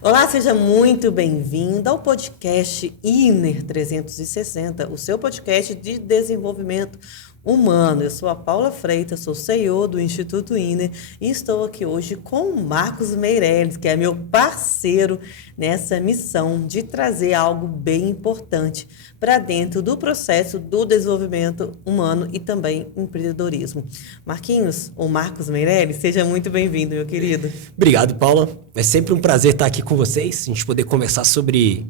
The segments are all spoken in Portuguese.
Olá, seja muito bem-vindo ao podcast INER 360, o seu podcast de desenvolvimento humano. Eu sou a Paula Freitas, sou CEO do Instituto INER e estou aqui hoje com o Marcos Meirelles, que é meu parceiro nessa missão de trazer algo bem importante para dentro do processo do desenvolvimento humano e também empreendedorismo. Marquinhos, ou Marcos Meirelles, seja muito bem-vindo, meu querido. Obrigado, Paula. É sempre um prazer estar aqui com vocês, a gente poder conversar sobre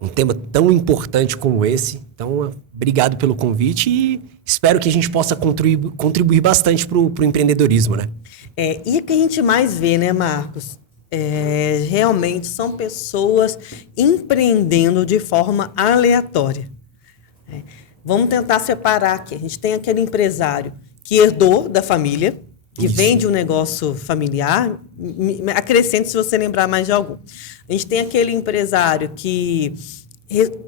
um tema tão importante como esse. Então, obrigado pelo convite e espero que a gente possa contribuir bastante para o empreendedorismo, né? E o que a gente mais vê, né, Marcos? Realmente são pessoas empreendendo de forma aleatória. Vamos tentar separar aqui. A gente tem aquele empresário que herdou da família, que vende um negócio familiar. Acrescente se você lembrar mais de algum. A gente tem aquele empresário que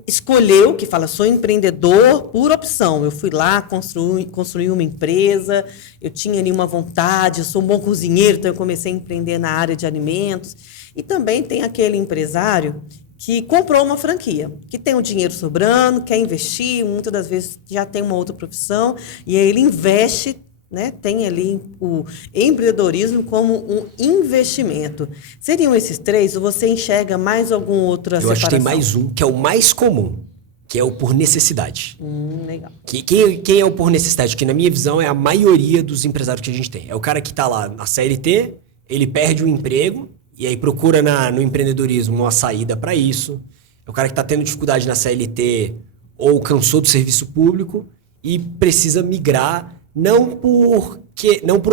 escolheu, que fala, sou empreendedor por opção. Eu fui lá, construí uma empresa, eu tinha ali uma vontade, eu sou um bom cozinheiro, então eu comecei a empreender na área de alimentos. E também tem aquele empresário que comprou uma franquia, que tem o dinheiro sobrando, quer investir, muitas das vezes já tem uma outra profissão, e aí ele investe, né? Tem ali o empreendedorismo como um investimento. Seriam esses três ou você enxerga mais alguma outra separação? Eu acho que tem mais um, que é o mais comum, que é o por necessidade. Legal. Quem é o por necessidade? Que na minha visão é a maioria dos empresários que a gente tem. É o cara que está lá na CLT, ele perde o emprego e aí procura no empreendedorismo uma saída para isso. É o cara que está tendo dificuldade na CLT ou cansou do serviço público e precisa migrar não por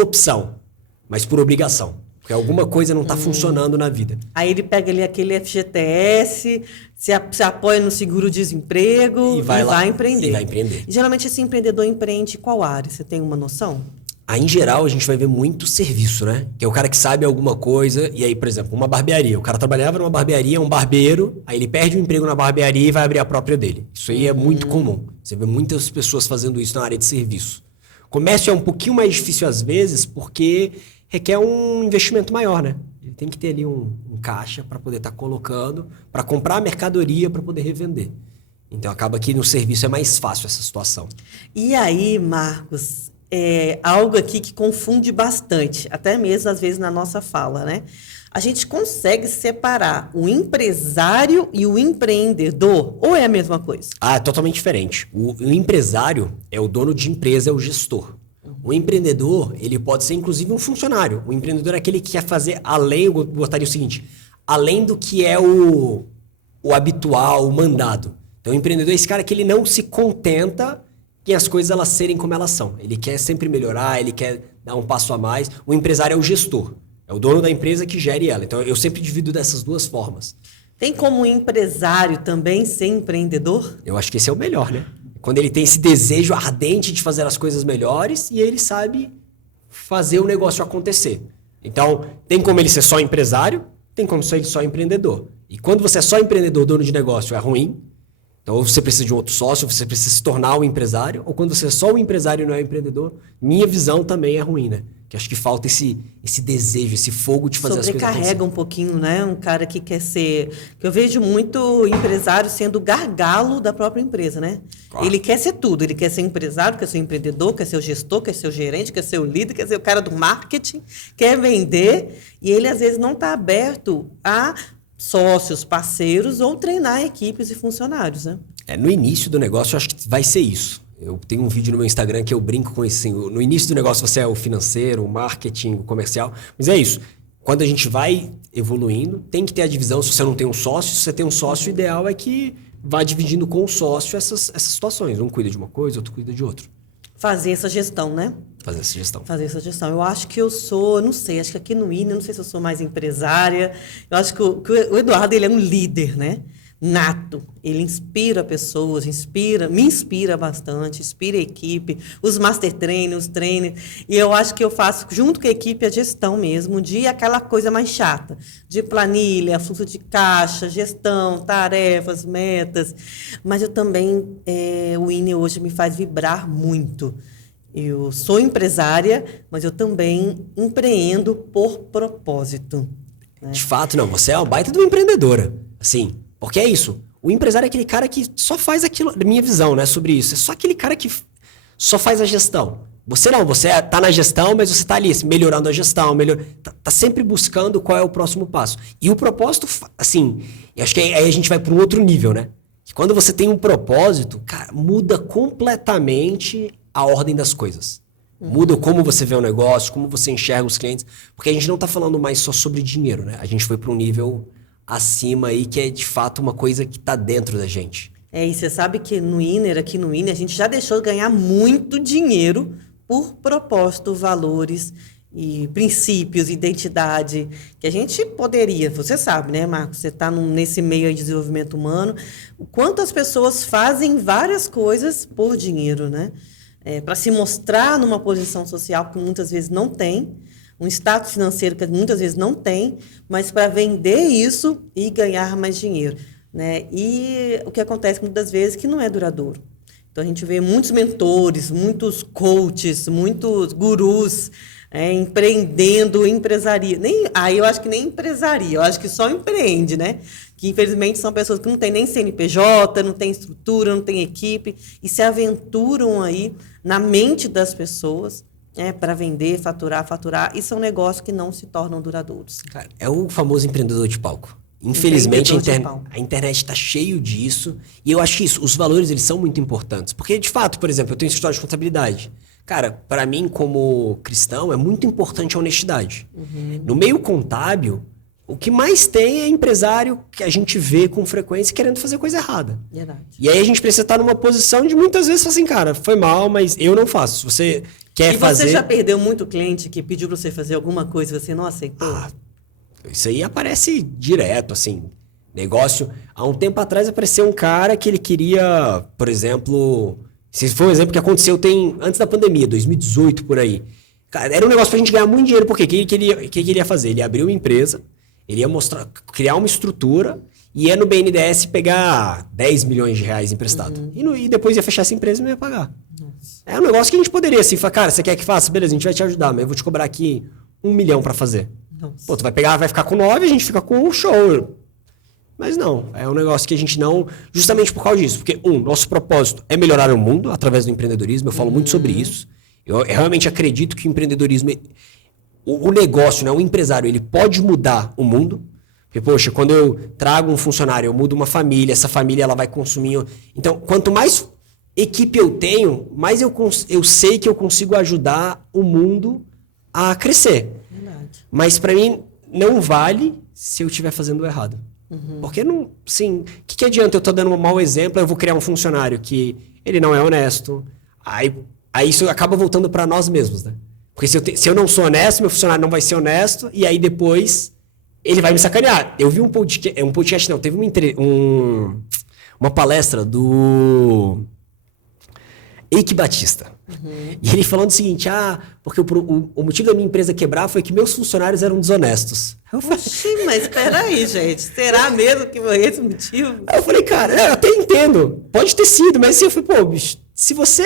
opção, mas por obrigação. Porque alguma coisa não está funcionando na vida. Aí ele pega ali aquele FGTS, se apoia no seguro-desemprego e vai empreender. E vai empreender. E, geralmente esse empreendedor empreende em qual área? Você tem uma noção? Aí, em geral, a gente vai ver muito serviço, né? Que é o cara que sabe alguma coisa. E aí, por exemplo, uma barbearia. O cara trabalhava numa barbearia, um barbeiro. Aí ele perde o emprego na barbearia e vai abrir a própria dele. Isso aí é muito comum. Você vê muitas pessoas fazendo isso na área de serviço. Comércio é um pouquinho mais difícil às vezes porque requer um investimento maior, né? Ele tem que ter ali um caixa para poder estar colocando, para comprar a mercadoria para poder revender. Então acaba que no serviço é mais fácil essa situação. E aí, Marcos, algo aqui que confunde bastante, até mesmo às vezes na nossa fala, né? A gente consegue separar o empresário e o empreendedor? Ou é a mesma coisa? É totalmente diferente. O empresário é o dono de empresa, é o gestor. O empreendedor, ele pode ser inclusive um funcionário. O empreendedor é aquele que quer fazer além, eu botaria o seguinte, além do que é o habitual, o mandado. Então o empreendedor é esse cara que ele não se contenta em as coisas elas serem como elas são. Ele quer sempre melhorar, ele quer dar um passo a mais. O empresário é o gestor. É o dono da empresa que gere ela. Então, eu sempre divido dessas duas formas. Tem como empresário também ser empreendedor? Eu acho que esse é o melhor, né? Quando ele tem esse desejo ardente de fazer as coisas melhores e ele sabe fazer o negócio acontecer. Então, tem como ele ser só empresário, tem como ser só empreendedor. E quando você é só empreendedor, dono de negócio, é ruim. Então, ou você precisa de um outro sócio, ou você precisa se tornar um empresário. Ou quando você é só um empresário e não é empreendedor, minha visão também é ruim, né? Que acho que falta esse desejo, esse fogo de fazer as coisas acontecer. Sobrecarrega um pouquinho, né? Um cara que quer ser... Que eu vejo muito empresário sendo gargalo da própria empresa, né? Claro. Ele quer ser tudo. Ele quer ser empresário, quer ser empreendedor, quer ser o gestor, quer ser o gerente, quer ser o líder, quer ser o cara do marketing, quer vender. E ele, às vezes, não está aberto a sócios, parceiros ou treinar equipes e funcionários, né? No início do negócio, eu acho que vai ser isso. Eu tenho um vídeo no meu Instagram que eu brinco com isso. Assim, no início do negócio você é o financeiro, o marketing, o comercial. Mas é isso. Quando a gente vai evoluindo, tem que ter a divisão. Se você não tem um sócio, se você tem um sócio, o ideal é que vá dividindo com o sócio essas situações. Um cuida de uma coisa, outro cuida de outra. Fazer essa gestão, né? Fazer essa gestão. Eu acho que eu sou, não sei, acho que aqui no INE, não sei se eu sou mais empresária. Eu acho que o Eduardo, ele é um líder, né? Nato. Ele inspira pessoas, me inspira bastante, inspira a equipe, os master trainers, os trainers. E eu acho que eu faço, junto com a equipe, a gestão mesmo, de aquela coisa mais chata, de planilha, fluxo de caixa, gestão, tarefas, metas. Mas eu também, o INE hoje me faz vibrar muito. Eu sou empresária, mas eu também empreendo por propósito. De fato, não. Você é uma baita de uma empreendedora. Assim, porque é isso. O empresário é aquele cara que só faz aquilo. Minha visão, né, sobre isso. É só aquele cara que só faz a gestão. Você não, você tá na gestão, mas você tá ali melhorando a gestão, tá sempre buscando qual é o próximo passo. E o propósito, assim, eu acho que aí a gente vai para um outro nível, né? Que quando você tem um propósito, cara, muda completamente a ordem das coisas. Muda como você vê o negócio, como você enxerga os clientes. Porque a gente não tá falando mais só sobre dinheiro, né? A gente foi para um nível acima aí que é de fato uma coisa que tá dentro da gente. E você sabe que aqui no Inner, a gente já deixou de ganhar muito dinheiro por propósito, valores e princípios, identidade, que a gente poderia, você sabe, né, Marcos? Você está nesse meio aí de desenvolvimento humano, o quanto as pessoas fazem várias coisas por dinheiro, né? Para se mostrar numa posição social que muitas vezes não tem, um status financeiro que muitas vezes não tem, mas para vender isso e ganhar mais dinheiro, né? E o que acontece muitas vezes é que não é duradouro. Então, a gente vê muitos mentores, muitos coaches, muitos gurus empreendendo, empresaria. Aí eu acho que nem empresaria, eu acho que só empreende, né? Que, infelizmente, são pessoas que não têm nem CNPJ, não têm estrutura, não têm equipe, e se aventuram aí na mente das pessoas para vender, faturar, e são negócios que não se tornam duradouros. Cara, é o famoso empreendedor de palco. Infelizmente, a internet está cheio disso. E eu acho que os valores, eles são muito importantes. Porque, de fato, por exemplo, eu tenho escritório de contabilidade. Cara, para mim, como cristão, é muito importante a honestidade. No meio contábil, o que mais tem é empresário que a gente vê com frequência querendo fazer coisa errada. Verdade. E aí a gente precisa estar numa posição de muitas vezes assim, cara, foi mal, mas eu não faço. Se você quer fazer... E você já perdeu muito cliente que pediu para você fazer alguma coisa e você não aceitou? Isso aí aparece direto, assim. Negócio... Há um tempo atrás apareceu um cara que ele queria, por exemplo... Se foi um exemplo que aconteceu antes da pandemia, 2018, por aí. Cara, era um negócio pra gente ganhar muito dinheiro, porque o que ele ia fazer? Ele ia abrir uma empresa, ele ia criar uma estrutura, e ia no BNDES pegar 10 milhões de reais emprestado. E depois ia fechar essa empresa e não ia pagar. Nossa. É um negócio que a gente poderia, assim, falar, cara, você quer que faça? Beleza, a gente vai te ajudar, mas eu vou te cobrar aqui 1 milhão pra fazer. Nossa. Pô, tu vai ficar com 9, a gente fica com um show. Mas não, é um negócio que a gente não... Justamente por causa disso. Porque, nosso propósito é melhorar o mundo através do empreendedorismo. Eu falo muito sobre isso. Eu realmente acredito que o empreendedorismo... O negócio, né, o empresário, ele pode mudar o mundo. Porque, poxa, quando eu trago um funcionário, eu mudo uma família, essa família ela vai consumir... Então, quanto mais equipe eu tenho, mais eu sei que eu consigo ajudar o mundo a crescer. Verdade. Mas, para mim, não vale se eu estiver fazendo errado. Porque não, sim, o que adianta eu estar dando um mau exemplo, eu vou criar um funcionário que ele não é honesto, aí isso acaba voltando para nós mesmos, né? Porque se eu não sou honesto, meu funcionário não vai ser honesto, e aí depois ele vai me sacanear. Eu vi teve uma palestra do Eike Batista. E ele falando o seguinte, porque o motivo da minha empresa quebrar foi que meus funcionários eram desonestos. Eu falei, mas peraí, gente, será mesmo que foi esse o motivo? Aí eu falei, cara, eu até entendo, pode ter sido, mas assim, eu falei, pô, bicho, se você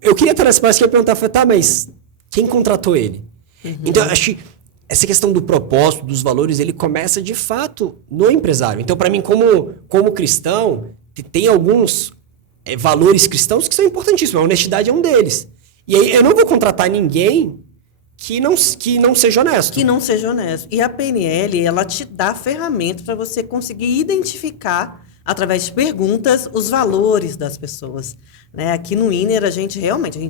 eu queria estar nessa palestra, que eu ia perguntar, falei, tá, mas quem contratou ele? Então, eu acho que essa questão do propósito, dos valores, ele começa de fato no empresário. Então, para mim, como cristão, tem alguns valores cristãos que são importantíssimos. A honestidade é um deles. E aí eu não vou contratar ninguém que não seja honesto. Que não seja honesto. E a PNL, ela te dá ferramentas para você conseguir identificar, através de perguntas, os valores das pessoas. Né? Aqui no Inner, a gente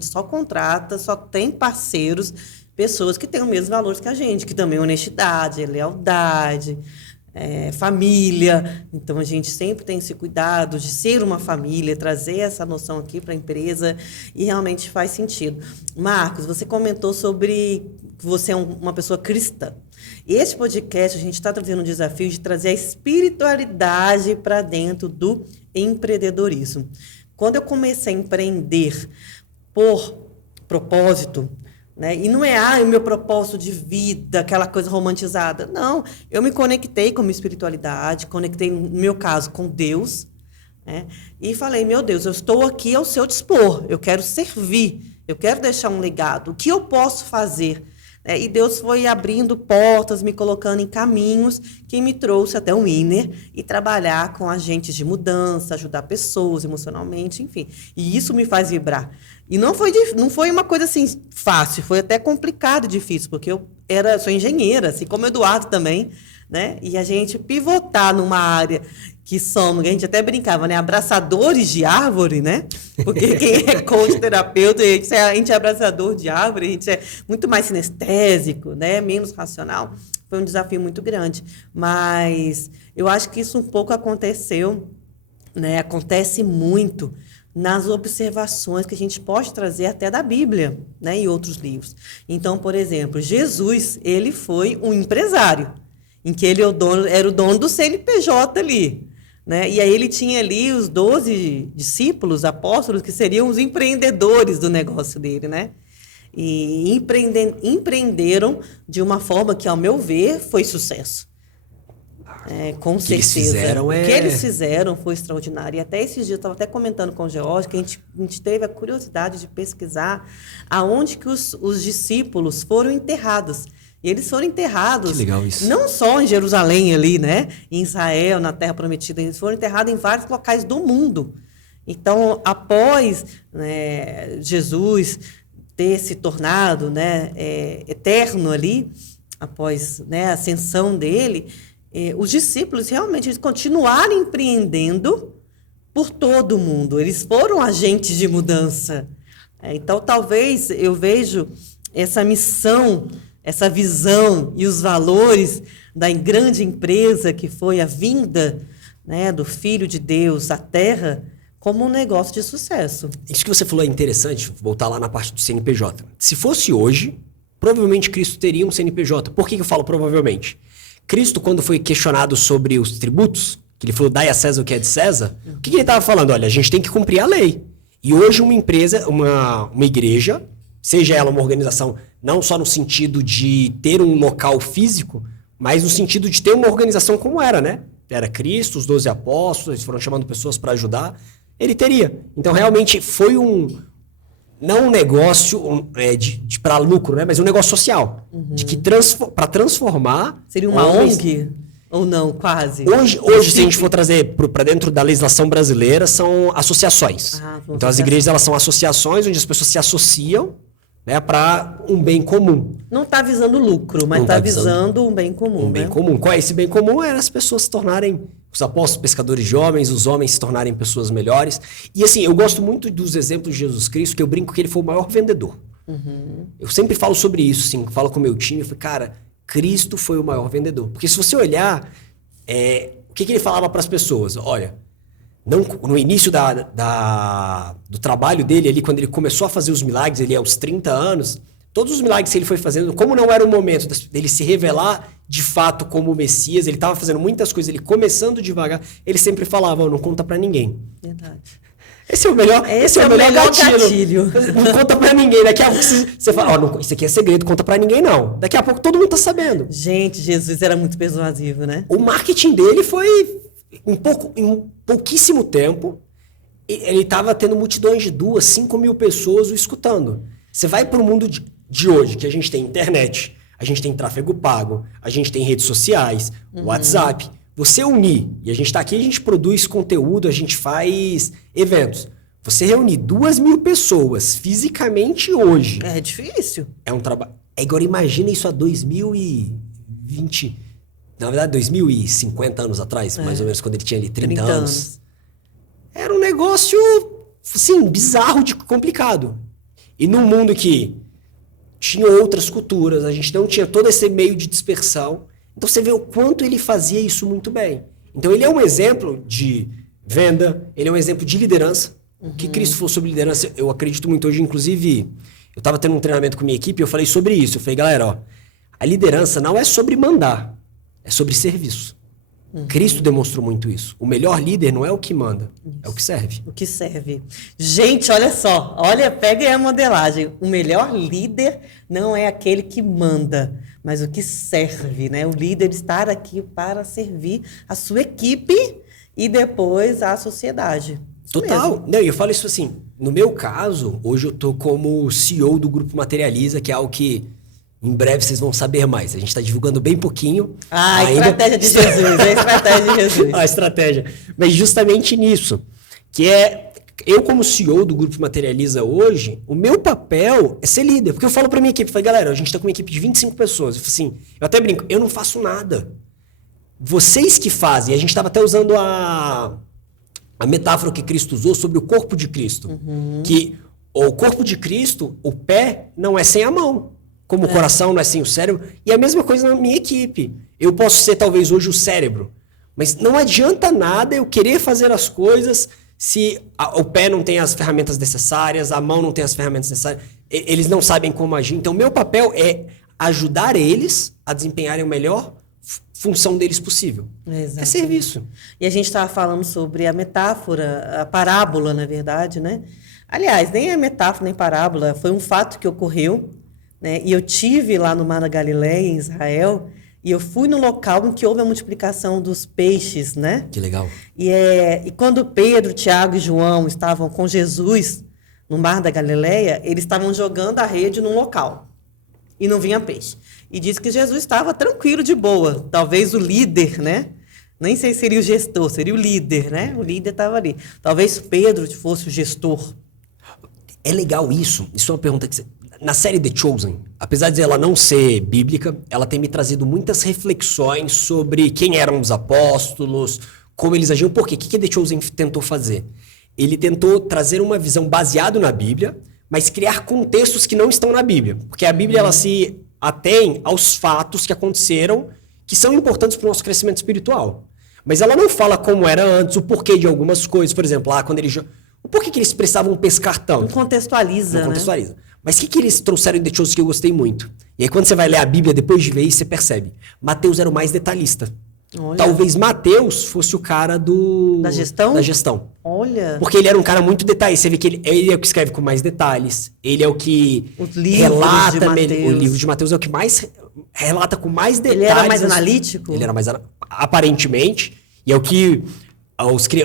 só contrata, só tem parceiros, pessoas que têm os mesmos valores que a gente, que também é honestidade, lealdade, família. Então, a gente sempre tem esse cuidado de ser uma família, trazer essa noção aqui para a empresa, e realmente faz sentido. Marcos, você comentou sobre que você é uma pessoa cristã. Esse podcast, a gente está trazendo um desafio de trazer a espiritualidade para dentro do empreendedorismo. Quando eu comecei a empreender por propósito, né? E não é o meu propósito de vida, aquela coisa romantizada. Não, eu me conectei com a minha espiritualidade, conectei, no meu caso, com Deus, né? E falei, meu Deus, eu estou aqui ao seu dispor, eu quero servir, eu quero deixar um legado. O que eu posso fazer E Deus foi abrindo portas, me colocando em caminhos que me trouxe até o Inner e trabalhar com agentes de mudança, ajudar pessoas emocionalmente, enfim. E isso me faz vibrar. E não foi uma coisa assim fácil, foi até complicado e difícil, porque eu sou engenheira, assim como o Eduardo também, né? E a gente pivotar numa área que somos, a gente até brincava, né? Abraçadores de árvore, né? Porque quem é coach terapeuta, a gente é abraçador de árvore, a gente é muito mais sinestésico, né? Menos racional. Foi um desafio muito grande. Mas eu acho que isso um pouco aconteceu, né? Acontece muito nas observações que a gente pode trazer até da Bíblia, né? E outros livros. Então, por exemplo, Jesus, ele foi um empresário, em que ele era o dono do CNPJ ali, né? E aí ele tinha ali os 12 discípulos, apóstolos, que seriam os empreendedores do negócio dele, né? E empreenderam de uma forma que, ao meu ver, foi sucesso. Com certeza. O que eles fizeram foi extraordinário. E até esses dias, eu estava até comentando com o George, que a gente teve a curiosidade de pesquisar aonde que os discípulos foram enterrados. E eles foram enterrados, não só em Jerusalém ali, né? Em Israel, na Terra Prometida, eles foram enterrados em vários locais do mundo. Então, após, né, Jesus ter se tornado, né, eterno ali, após, né, a ascensão dele, os discípulos realmente eles continuaram empreendendo por todo o mundo. Eles foram agentes de mudança. Então, talvez eu vejo essa missão, essa visão e os valores da grande empresa que foi a vinda, né, do Filho de Deus à Terra como um negócio de sucesso. Isso que você falou é interessante, voltar lá na parte do CNPJ. Se fosse hoje, provavelmente Cristo teria um CNPJ. Por que eu falo provavelmente? Cristo, quando foi questionado sobre os tributos, que ele falou, dai a César o que é de César, o que ele estava falando? Olha, a gente tem que cumprir a lei. E hoje uma empresa, uma igreja, seja ela uma organização, não só no sentido de ter um local físico, mas no sentido de ter uma organização como era, né? Era Cristo, os 12 apóstolos, eles foram chamando pessoas para ajudar. Ele teria. Então, realmente, foi não um negócio para lucro, né? Mas um negócio social. De que para transformar... Seria uma ONG? Ou não, quase? Hoje se a gente for trazer para dentro da legislação brasileira, são associações. Então, as igrejas elas são associações onde as pessoas se associam, né, para um bem comum. Não está visando lucro, mas está visando um bem comum. Um bem comum. Qual é esse bem comum? Era as pessoas se tornarem, os apóstolos, pescadores de homens, os homens se tornarem pessoas melhores. E assim, eu gosto muito dos exemplos de Jesus Cristo, que eu brinco que ele foi o maior vendedor. Eu sempre falo sobre isso, assim, falo com o meu time, eu falo, cara, Cristo foi o maior vendedor. Porque se você olhar, o que ele falava para as pessoas? Olha, no início do trabalho dele, ali, quando ele começou a fazer os milagres, ele aos 30 anos, todos os milagres que ele foi fazendo, como não era o momento dele se revelar de fato como o Messias, ele estava fazendo muitas coisas, ele começando devagar, ele sempre falava, não conta para ninguém. Verdade. Esse é o melhor gatilho. Não conta pra ninguém. Daqui a pouco você fala, isso aqui é segredo, conta pra ninguém não. Daqui a pouco todo mundo tá sabendo. Gente, Jesus era muito persuasivo, né? O marketing dele foi, em pouquíssimo tempo, ele tava tendo multidões de 2, 5 mil pessoas o escutando. Você vai pro mundo de hoje, que a gente tem internet, a gente tem tráfego pago, a gente tem redes sociais, WhatsApp. Você unir, e a gente está aqui, a gente produz conteúdo, a gente faz eventos. Você reunir 2.000 pessoas fisicamente hoje... É difícil. É um trabalho... Agora imagina isso há 2020... Na verdade, 2050 anos atrás, mais ou menos, quando ele tinha ali 30 anos. Era um negócio, assim, bizarro de complicado. E num mundo que tinha outras culturas, a gente não tinha todo esse meio de dispersão... Então você vê o quanto ele fazia isso muito bem. Então ele é um exemplo de venda, ele é um exemplo de liderança. O que Cristo falou sobre liderança, eu acredito muito hoje. Inclusive, eu estava tendo um treinamento com minha equipe e eu falei sobre isso. Eu falei, galera, a liderança não é sobre mandar, é sobre serviço. Cristo demonstrou muito isso. O melhor líder não é o que manda, é o que serve. O que serve. Gente, olha só. Pega aí a modelagem. O melhor líder não é aquele que manda, mas o que serve, né? O líder estar aqui para servir a sua equipe e depois a sociedade. Isso total. Não, eu falo isso assim, no meu caso, hoje eu tô como CEO do Grupo Materializa, que é algo que Em breve vocês vão saber mais. A gente está divulgando bem pouquinho. A estratégia de Jesus, a estratégia de Jesus. A estratégia. Mas justamente nisso, que é... Eu, como CEO do Grupo Materializa hoje, o meu papel é ser líder. Porque eu falo pra minha equipe, falei, galera, a gente tá com uma equipe de 25 pessoas. Eu falo assim, eu até brinco, eu não faço nada. Vocês que fazem. A gente estava até usando a metáfora que Cristo usou sobre o corpo de Cristo. Que o corpo de Cristo, o pé, não é sem a mão. Como o coração não é sem o cérebro. E a mesma coisa na minha equipe. Eu posso ser, talvez, hoje o cérebro. Mas não adianta nada eu querer fazer as coisas se o pé não tem as ferramentas necessárias, a mão não tem as ferramentas necessárias, eles não sabem como agir. Então, meu papel é ajudar eles a desempenharem a melhor função deles possível. Exatamente. É serviço. E a gente estava falando sobre a metáfora, a parábola, na verdade, né? Aliás, nem é metáfora, nem parábola, foi um fato que ocorreu, né? E eu tive lá no Mar da Galileia, em Israel, e eu fui no local em que houve a multiplicação dos peixes, né? Que legal. E quando Pedro, Tiago e João estavam com Jesus no Mar da Galileia, eles estavam jogando a rede num local e não vinha peixe. E diz que Jesus estava tranquilo, de boa. Talvez o líder, né? Nem sei se seria o gestor, seria o líder, né? O líder estava ali. Talvez Pedro fosse o gestor. É legal isso. Isso é uma pergunta que na série The Chosen, apesar de ela não ser bíblica, ela tem me trazido muitas reflexões sobre quem eram os apóstolos, como eles agiam, por quê? O que The Chosen tentou fazer? Ele tentou trazer uma visão baseada na Bíblia, mas criar contextos que não estão na Bíblia. Porque a Bíblia ela se atém aos fatos que aconteceram, que são importantes para o nosso crescimento espiritual. Mas ela não fala como era antes, o porquê de algumas coisas. Por exemplo, quando eles... O porquê que eles precisavam pescar tanto? Não contextualiza, Não contextualiza. né? Mas o que eles trouxeram em The Chosen que eu gostei muito? E aí quando você vai ler a Bíblia depois de ver isso, você percebe. Mateus era o mais detalhista. Olha. Talvez Mateus fosse o cara Da gestão? Da gestão. Olha. Porque ele era um cara muito detalhista. Você vê que ele é o que escreve com mais detalhes. Ele é o que Os livros relata de melhor. O Mateus. livro de Mateus é o que mais relata com mais detalhes. Ele era mais analítico? Ele era mais aparentemente. E é o que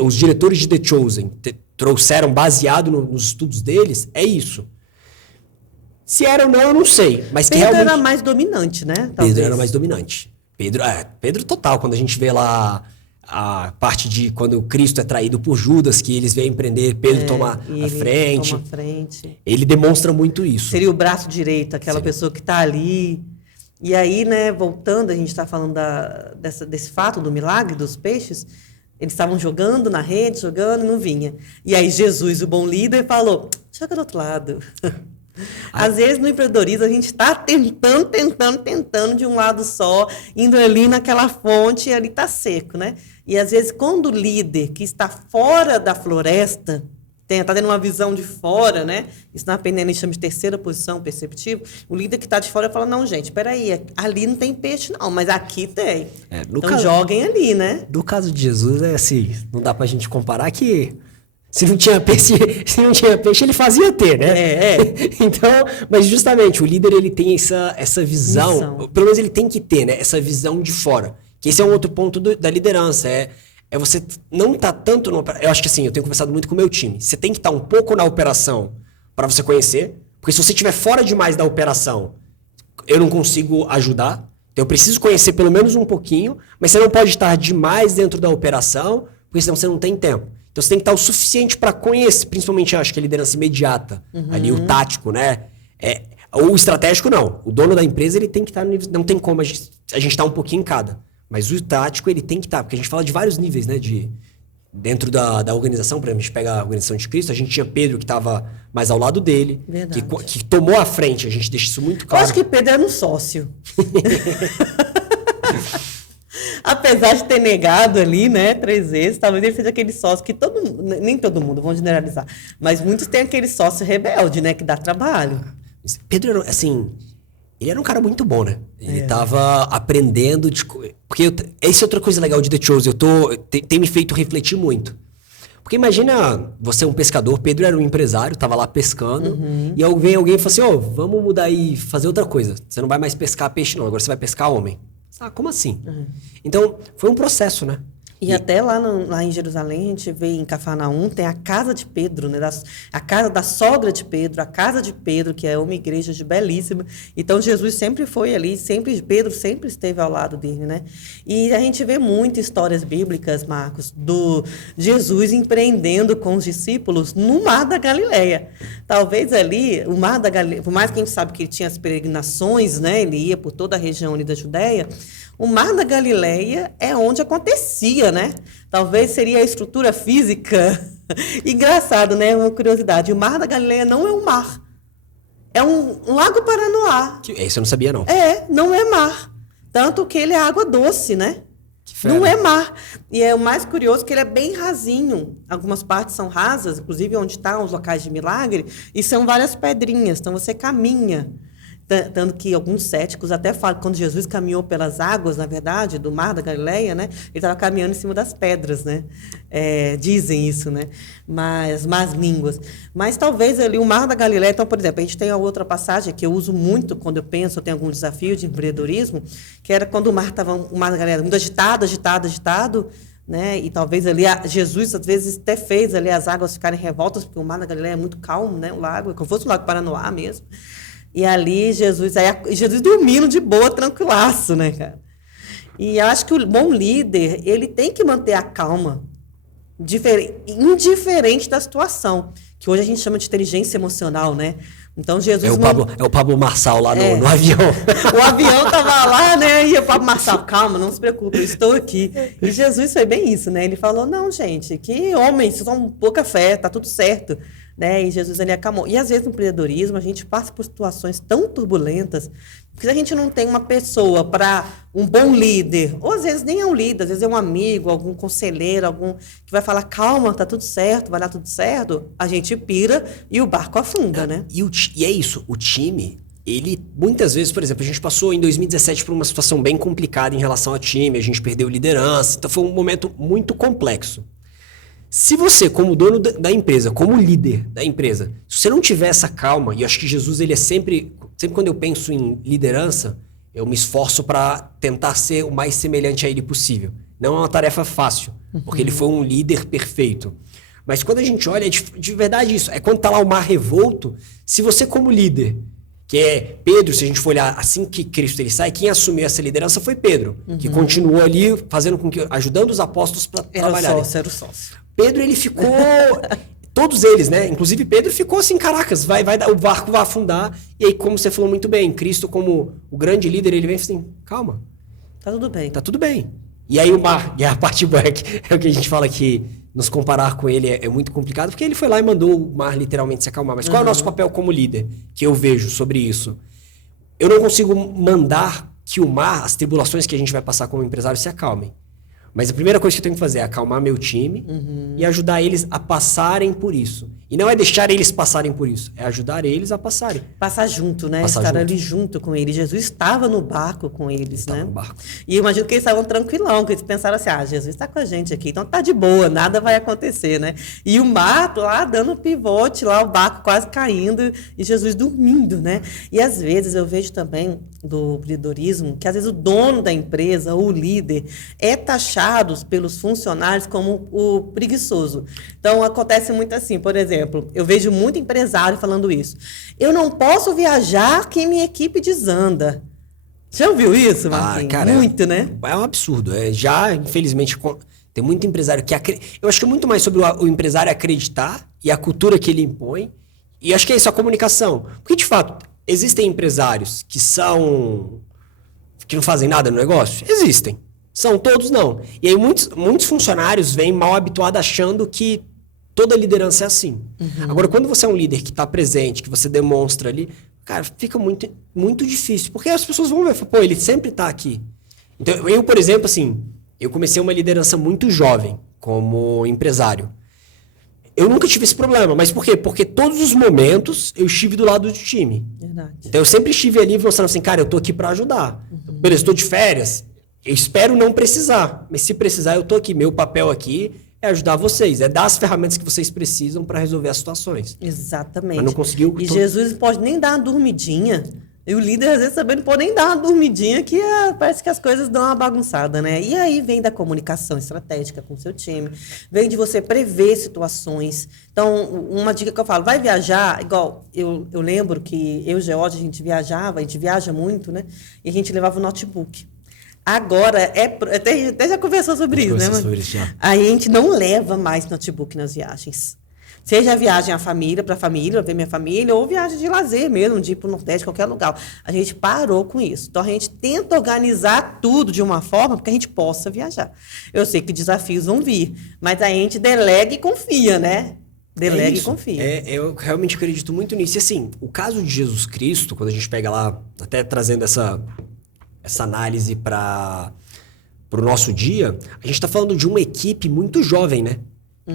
os diretores de The Chosen trouxeram baseado nos estudos deles. É isso. Se era ou não, eu não sei. Mas Pedro que realmente... era mais dominante, né? Pedro Talvez. era mais dominante. Pedro total. Quando a gente vê lá a parte de quando Cristo é traído por Judas, que eles vêm prender, Pedro toma a frente. Toma a frente. Ele demonstra muito isso. Seria o braço direito, aquela pessoa que está ali. E aí, né, voltando, a gente está falando desse fato do milagre dos peixes. Eles estavam jogando na rede, jogando e não vinha. E aí Jesus, o bom líder, falou, joga do outro lado. Às vezes no empreendedorismo a gente está tentando de um lado só, indo ali naquela fonte e ali está seco, né? E às vezes quando o líder que está fora da floresta, está tendo uma visão de fora, né? Isso na PNL chama de terceira posição perceptiva. O líder que está de fora fala, não, gente, espera aí, ali não tem peixe não, mas aqui tem. Então joguem ali, né? No caso de Jesus, é assim, não dá pra gente comparar que se não tinha peixe, ele fazia ter, né? Então, mas justamente, o líder ele tem essa visão, pelo menos ele tem que ter, né? Essa visão de fora. Que esse é um outro ponto da liderança, é você não estar tanto no... Eu acho que assim, eu tenho conversado muito com o meu time. Você tem que estar um pouco na operação para você conhecer, porque se você estiver fora demais da operação, eu não consigo ajudar. Então eu preciso conhecer pelo menos um pouquinho, mas você não pode estar demais dentro da operação, porque senão você não tem tempo. Então você tem que estar o suficiente para conhecer, principalmente eu acho que a liderança imediata, ali o tático, né? O estratégico não. O dono da empresa ele tem que estar no nível, não tem como a gente estar um pouquinho em cada. Mas o tático ele tem que estar, porque a gente fala de vários níveis, né? Dentro da organização, por exemplo, a gente pega a organização de Cristo, a gente tinha Pedro que estava mais ao lado dele, que tomou a frente, a gente deixa isso muito claro. Eu acho que Pedro era um sócio. Apesar de ter negado ali, né, 3 vezes, talvez ele seja aquele sócio que nem todo mundo, vamos generalizar, mas muitos têm aquele sócio rebelde, né, que dá trabalho. Pedro era, assim, ele era um cara muito bom, né? Ele tava aprendendo, porque essa é outra coisa legal de The Chosen, tem me feito refletir muito. Porque imagina, você é um pescador, Pedro era um empresário, tava lá pescando, e vem alguém e fala assim, vamos mudar e fazer outra coisa. Você não vai mais pescar peixe não, agora você vai pescar homem. Ah, como assim? Então, foi um processo, né? E até lá em Jerusalém, a gente vê em Cafarnaum, tem a casa de Pedro, né? A casa da sogra de Pedro, a casa de Pedro, que é uma igreja belíssima. Então, Jesus sempre foi ali, Pedro sempre esteve ao lado dele, né? E a gente vê muitas histórias bíblicas, Marcos, do Jesus empreendendo com os discípulos no Mar da Galileia. Talvez ali, o Mar da Galileia, por mais que a gente sabe que ele tinha as peregrinações, né? Ele ia por toda a região ali da Judéia. O Mar da Galileia é onde acontecia, né? Talvez seria a estrutura física. Engraçado, né? Uma curiosidade. O Mar da Galileia não é um mar. É um lago Paranoá. Isso eu não sabia, não. Não é mar. Tanto que ele é água doce, né? Não é mar. E é o mais curioso que ele é bem rasinho. Algumas partes são rasas, inclusive onde estão os locais de milagre, e são várias pedrinhas. Então você caminha. Tanto que alguns céticos até falam que quando Jesus caminhou pelas águas, na verdade, do Mar da Galileia, né, ele estava caminhando em cima das pedras, né? Dizem isso, né? Mas más línguas. Mas talvez ali o Mar da Galileia, então, por exemplo, a gente tem a outra passagem que eu uso muito quando eu penso, eu tenho algum desafio de empreendedorismo, que era quando o Mar da Galileia muito agitado, né? E talvez ali Jesus às vezes até fez ali as águas ficarem revoltas, porque o Mar da Galileia é muito calmo, né? O lago, como se fosse o Lago Paranoá mesmo. E ali Jesus dormindo de boa, tranquilaço, né, cara? E eu acho que o bom líder, ele tem que manter a calma, indiferente da situação, que hoje a gente chama de inteligência emocional, né? Então Jesus... É o Pablo Marçal lá no avião. O avião tava lá, né? E o Pablo Marçal, calma, não se preocupe, eu estou aqui. E Jesus foi bem isso, né? Ele falou, não, gente, que homens, vocês são pouca fé, tá tudo certo. Né? E Jesus ele acalmou. E às vezes no empreendedorismo a gente passa por situações tão turbulentas que se a gente não tem uma pessoa para um bom líder, ou às vezes nem é um líder, às vezes é um amigo, algum conselheiro, algum que vai falar, calma, tá tudo certo, vai dar tudo certo, a gente pira e o barco afunda, né? E é isso, o time, ele muitas vezes, por exemplo, a gente passou em 2017 por uma situação bem complicada em relação ao time, a gente perdeu liderança, então foi um momento muito complexo. Se você, como dono da empresa, como líder da empresa, se você não tiver essa calma, e eu acho que Jesus, ele é sempre quando eu penso em liderança, eu me esforço para tentar ser o mais semelhante a ele possível. Não é uma tarefa fácil, porque ele foi um líder perfeito. Mas quando a gente olha, é de verdade isso, é quando tá lá o mar revolto, se você como líder, que é Pedro, se a gente for olhar assim que Cristo ele sai, quem assumiu essa liderança foi Pedro, que continuou ali fazendo com que, ajudando os apóstolos para trabalhar. Era o sócio. Pedro, ele ficou... Todos eles, né? Inclusive Pedro ficou assim, caracas, o barco vai afundar. E aí, como você falou muito bem, Cristo como o grande líder, ele vem assim, calma. Tá tudo bem. Tá tudo bem. E aí o mar, e a parte boa é o que a gente fala que nos comparar com ele é muito complicado, porque ele foi lá e mandou o mar literalmente se acalmar. Mas qual é o nosso papel como líder, que eu vejo sobre isso? Eu não consigo mandar que o mar, as tribulações que a gente vai passar como empresário se acalmem. Mas a primeira coisa que eu tenho que fazer é acalmar meu time e ajudar eles a passarem por isso. E não é deixar eles passarem por isso, é ajudar eles a passarem. Passar junto, né? Estar ali junto com eles. Jesus estava no barco com eles, né? No barco. E eu imagino que eles estavam tranquilão, que eles pensaram assim, Jesus está com a gente aqui, então tá de boa, nada vai acontecer, né? E o mar lá dando pivote, lá o barco quase caindo e Jesus dormindo, né? E às vezes eu vejo também do empreendedorismo que às vezes o dono da empresa, o líder, é taxado pelos funcionários como o preguiçoso. Então acontece muito assim, por exemplo, eu vejo muito empresário falando isso. Eu não posso viajar que minha equipe desanda. Já ouviu isso, Marquinhos? Cara, muito, né? É um absurdo. Já, infelizmente, tem muito empresário que... Eu acho que é muito mais sobre o empresário acreditar e a cultura que ele impõe. E acho que é isso, a comunicação. Porque, de fato, existem empresários que não fazem nada no negócio? Existem. São todos não. E aí muitos funcionários vêm mal habituados achando que toda liderança é assim. Agora, quando você é um líder que está presente, que você demonstra ali, cara, fica muito, muito difícil. Porque as pessoas vão ver, pô, ele sempre está aqui. Então, eu, por exemplo, assim, eu comecei uma liderança muito jovem como empresário. Eu nunca tive esse problema. Mas por quê? Porque todos os momentos eu estive do lado do time. Verdade. Então, eu sempre estive ali mostrando assim, cara, eu tô aqui para ajudar. Beleza, estou de férias. Eu espero não precisar. Mas se precisar, eu tô aqui. Meu papel aqui é ajudar vocês. É dar as ferramentas que vocês precisam para resolver as situações. Exatamente. Mas não conseguiu... E Jesus pode nem dar uma dormidinha, E o líder, às vezes, também não pode nem dar uma dormidinha, que parece que as coisas dão uma bagunçada, né? E aí vem da comunicação estratégica com o seu time, vem de você prever situações. Então, uma dica que eu falo, vai viajar, igual, eu lembro que eu e o George, a gente viaja muito, né? E a gente levava o notebook. Agora, até já conversou sobre isso, né? Sobre isso já. Aí a gente não leva mais notebook nas viagens. Seja viagem à família, para ver minha família, ou viagem de lazer mesmo, de ir para o Nordeste, qualquer lugar. A gente parou com isso. Então, a gente tenta organizar tudo de uma forma para que a gente possa viajar. Eu sei que desafios vão vir, mas a gente delega e confia, né? Delega e confia. Eu realmente acredito muito nisso. E assim, o caso de Jesus Cristo, quando a gente pega lá, até trazendo essa análise para o nosso dia, a gente está falando de uma equipe muito jovem, né?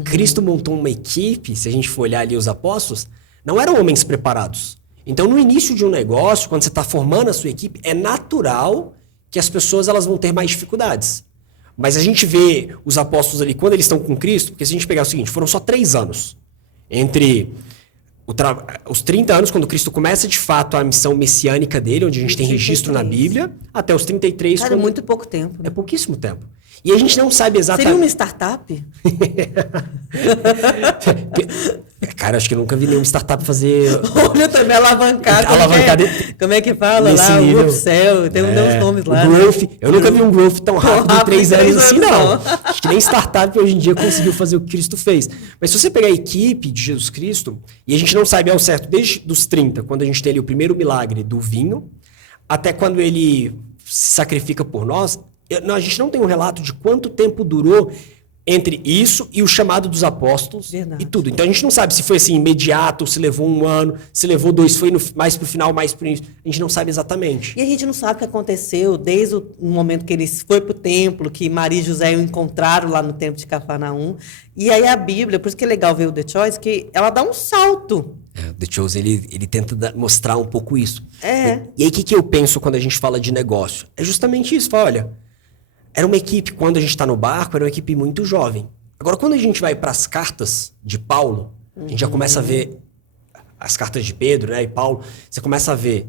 Cristo montou uma equipe, se a gente for olhar ali os apóstolos, não eram homens preparados. Então, no início de um negócio, quando você está formando a sua equipe, é natural que as pessoas elas vão ter mais dificuldades. Mas a gente vê os apóstolos ali, quando eles estão com Cristo, porque se a gente pegar o seguinte, foram só 3 anos. Entre os 30 anos, quando Cristo começa de fato a missão messiânica dele, onde a gente tem registro na Bíblia, até os 33. Cara, muito pouco tempo. Né? É pouquíssimo tempo. E a gente não sabe exatamente... Seria uma startup? Cara, acho que eu nunca vi nenhuma startup fazer... Olha, também alavancar. Como é que fala lá? Nível. O Upsell, tem uns nomes lá. O Growth. Né? Eu nunca vi um Growth tão rápido em 3 anos assim, não. não. Acho que nem startup hoje em dia conseguiu fazer o que Cristo fez. Mas se você pegar a equipe de Jesus Cristo, e a gente não sabe ao certo, desde os 30, quando a gente tem ali o primeiro milagre do vinho, até quando ele se sacrifica por nós, a gente não tem um relato de quanto tempo durou entre isso e o chamado dos apóstolos. Verdade. E tudo. Então a gente não sabe se foi assim imediato, se levou 1 ano, se levou 2, foi mais pro final, mais pro início. A gente não sabe exatamente. E a gente não sabe o que aconteceu desde o momento que ele foi pro templo, que Maria e José o encontraram lá no templo de Cafarnaum. E aí a Bíblia, por isso que é legal ver o The Choice, que ela dá um salto. The Choice, ele tenta mostrar um pouco isso. E aí o que eu penso quando a gente fala de negócio? É justamente isso. Fala, olha, era uma equipe, quando a gente está no barco, era uma equipe muito jovem. Agora, quando a gente vai para as cartas de Paulo, a gente já começa a ver as cartas de Pedro, né, e Paulo, você começa a ver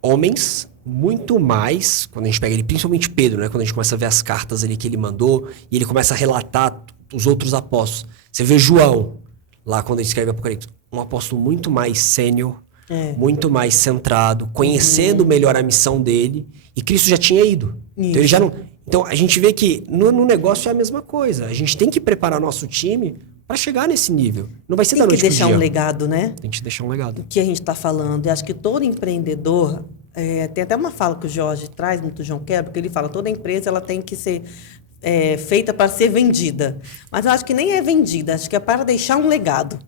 homens muito mais, quando a gente pega ele, principalmente Pedro, né, quando a gente começa a ver as cartas ali que ele mandou, e ele começa a relatar os outros apóstolos. Você vê João, lá quando ele escreve Apocalipse, um apóstolo muito mais sênior, muito mais centrado, conhecendo melhor a missão dele, e Cristo já tinha ido. Então, ele já não... Então a gente vê que no negócio é a mesma coisa. A gente tem que preparar nosso time para chegar nesse nível. Não vai ser da noite pro dia. Tem que deixar um legado, né? Tem que deixar um legado. O que a gente está falando. Eu acho que todo empreendedor... tem até uma fala que o Jorge traz muito, João Quebra, que ele fala, toda empresa ela tem que ser feita para ser vendida. Mas eu acho que nem é vendida, acho que é para deixar um legado.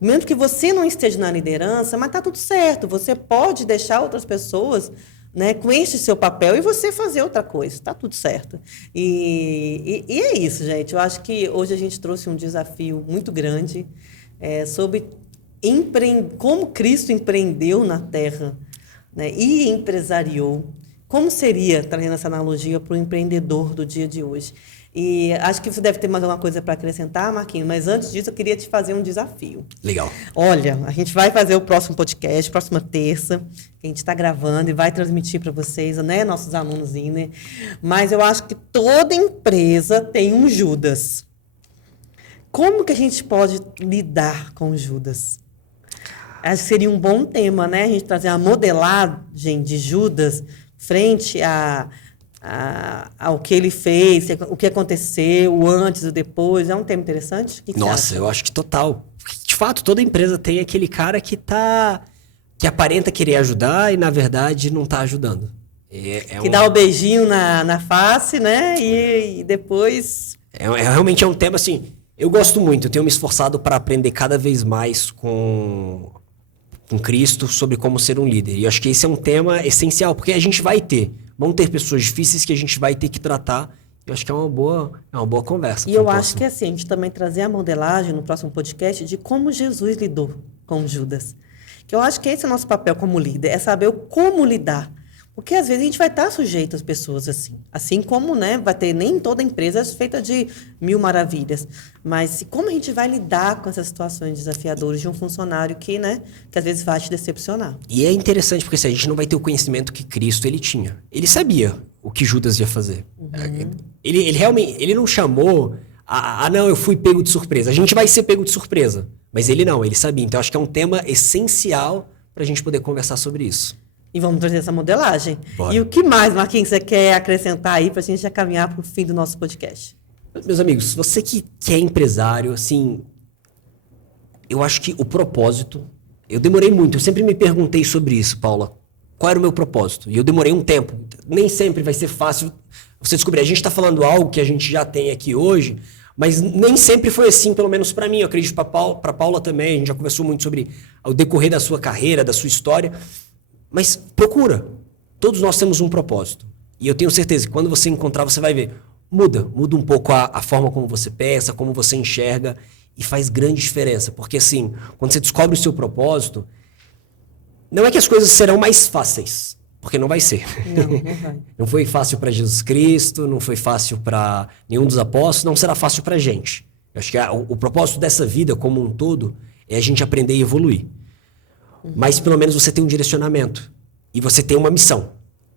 Mesmo que você não esteja na liderança, mas está tudo certo. Você pode deixar outras pessoas, né, com este seu papel e você fazer outra coisa. Está tudo certo. E é isso, gente. Eu acho que hoje a gente trouxe um desafio muito grande sobre como Cristo empreendeu na Terra, né, e empresariou. Como seria, trazendo essa analogia, para o empreendedor do dia de hoje? E acho que você deve ter mais alguma coisa para acrescentar, Marquinhos, mas antes disso eu queria te fazer um desafio. Legal. Olha, a gente vai fazer o próximo podcast, próxima terça, que a gente está gravando e vai transmitir para vocês, né, nossos alunos INER. Mas eu acho que toda empresa tem um Judas. Como que a gente pode lidar com o Judas? Acho que seria um bom tema, né? A gente trazer a modelagem de Judas frente ao que ele fez, o que aconteceu, o antes e o depois. É um tema interessante? O que Nossa, você acha? eu acho que total. De fato, toda empresa tem aquele cara que aparenta querer ajudar e, na verdade, não está ajudando. Que dá o beijinho na face, né? E depois... Realmente é um tema, assim... Eu gosto muito, eu tenho me esforçado para aprender cada vez mais com Cristo sobre como ser um líder. E eu acho que esse é um tema essencial, porque vão ter pessoas difíceis que a gente vai ter que tratar. Eu acho que é uma boa conversa. E eu acho que assim, a gente também trazer a modelagem no próximo podcast de como Jesus lidou com Judas. Que eu acho que esse é o nosso papel como líder, é saber como lidar. Porque às vezes a gente vai estar sujeito às pessoas assim. Assim como, né, vai ter nem toda empresa é feita de mil maravilhas. Mas como a gente vai lidar com essas situações desafiadoras de um funcionário que, né, que às vezes vai te decepcionar. E é interessante porque assim, a gente não vai ter o conhecimento que Cristo ele tinha. Ele sabia o que Judas ia fazer. Ele realmente, ele não chamou não, eu fui pego de surpresa. A gente vai ser pego de surpresa. Mas ele não, ele sabia. Então acho que é um tema essencial para a gente poder conversar sobre isso. E vamos trazer essa modelagem. Bora. E o que mais, Marquinhos, você quer acrescentar aí para a gente já caminhar para o fim do nosso podcast? Meus amigos, você que é empresário, assim, eu acho que o propósito... Eu demorei muito, eu sempre me perguntei sobre isso, Paula. Qual era o meu propósito? E eu demorei um tempo. Nem sempre vai ser fácil você descobrir. A gente está falando algo que a gente já tem aqui hoje, mas nem sempre foi assim, pelo menos para mim. Eu acredito para Paula também. A gente já conversou muito sobre o decorrer da sua carreira, da sua história. Mas procura. Todos nós temos um propósito. E eu tenho certeza que quando você encontrar, você vai ver. Muda um pouco a forma como você pensa, como você enxerga. E faz grande diferença. Porque assim, quando você descobre o seu propósito, não é que as coisas serão mais fáceis. Porque não vai ser. Não vai. Não foi fácil para Jesus Cristo, não foi fácil para nenhum dos apóstolos, não será fácil para a gente. Eu acho que o propósito dessa vida como um todo é a gente aprender e evoluir. Mas pelo menos você tem um direcionamento. E você tem uma missão.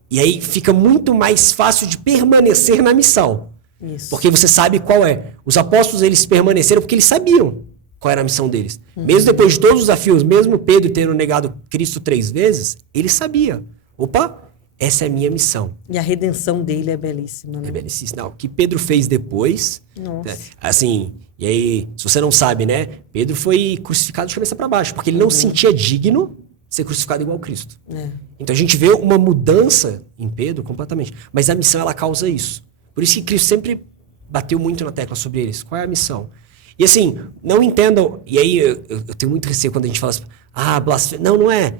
E aí fica muito mais fácil de permanecer na missão. Isso. Porque você sabe qual é. Os apóstolos, eles permaneceram porque eles sabiam qual era a missão deles. Mesmo depois de todos os desafios, mesmo Pedro tendo negado Cristo 3 vezes, ele sabia. Opa, essa é a minha missão. E a redenção dele é belíssima, né? É belíssimo. Não, o que Pedro fez depois... Nossa. Assim, e aí, se você não sabe, né? Pedro foi crucificado de cabeça para baixo, porque ele não se sentia digno de ser crucificado igual a Cristo. É. Então a gente vê uma mudança em Pedro completamente. Mas a missão, ela causa isso. Por isso que Cristo sempre bateu muito na tecla sobre eles. Qual é a missão? E assim, não entendam... E aí, eu tenho muito receio quando a gente fala assim... blasfêmia. Não é.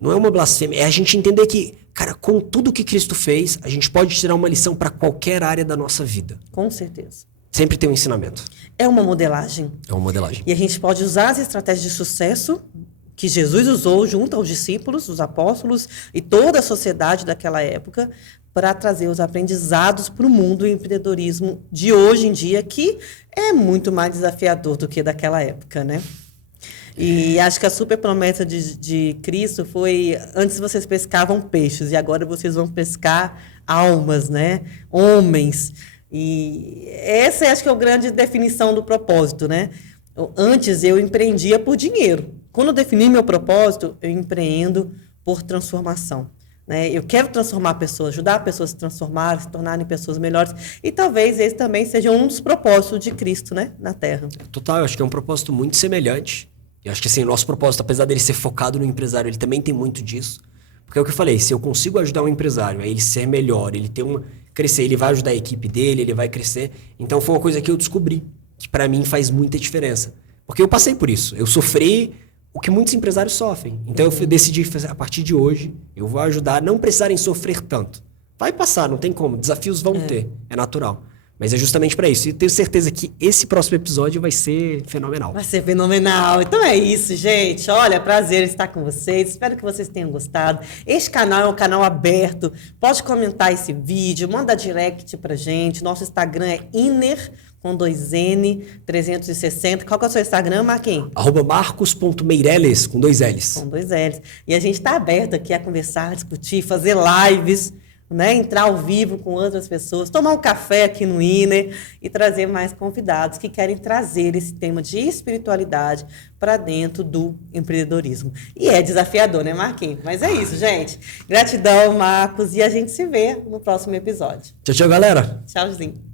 Não é uma blasfêmia. É a gente entender que, cara, com tudo que Cristo fez, a gente pode tirar uma lição para qualquer área da nossa vida. Com certeza. Sempre tem um ensinamento. É uma modelagem. É uma modelagem. E a gente pode usar as estratégias de sucesso que Jesus usou junto aos discípulos, os apóstolos e toda a sociedade daquela época para trazer os aprendizados para o mundo do empreendedorismo de hoje em dia, que é muito mais desafiador do que daquela época, né? E acho que a super promessa de Cristo foi: antes vocês pescavam peixes e agora vocês vão pescar almas, né? Homens. E essa acho que é a grande definição do propósito, né? Antes eu empreendia por dinheiro. Quando eu defini meu propósito, eu empreendo por transformação. Né? Eu quero transformar pessoas, ajudar pessoas a se transformarem, se tornarem pessoas melhores. E talvez esse também seja um dos propósitos de Cristo, né? Na Terra. Total, eu acho que é um propósito muito semelhante. Eu acho que assim, o nosso propósito, apesar dele ser focado no empresário, ele também tem muito disso. Porque é o que eu falei, se eu consigo ajudar um empresário a ele ser melhor, ele ter crescer, ele vai ajudar a equipe dele, ele vai crescer. Então foi uma coisa que eu descobri, que para mim faz muita diferença. Porque eu passei por isso. Eu sofri o que muitos empresários sofrem. Então eu decidi fazer, a partir de hoje, eu vou ajudar a não precisarem sofrer tanto. Vai passar, não tem como. Desafios vão ter, é natural. Mas é justamente para isso. E tenho certeza que esse próximo episódio vai ser fenomenal. Vai ser fenomenal. Então é isso, gente. Olha, prazer estar com vocês. Espero que vocês tenham gostado. Este canal é um canal aberto. Pode comentar esse vídeo, manda direct pra gente. Nosso Instagram é Iner, com 2N, 360. Qual que é o seu Instagram, Marquinhos? @marcos.meireles, com 2 L's. Com 2 L's. E a gente está aberto aqui a conversar, discutir, fazer lives, né? Entrar ao vivo com outras pessoas, tomar um café aqui no Iner e trazer mais convidados que querem trazer esse tema de espiritualidade para dentro do empreendedorismo. E é desafiador, né, Marquinhos? Mas é isso, gente. Gratidão, Marcos, e a gente se vê no próximo episódio. Tchau, tchau, galera. Tchauzinho.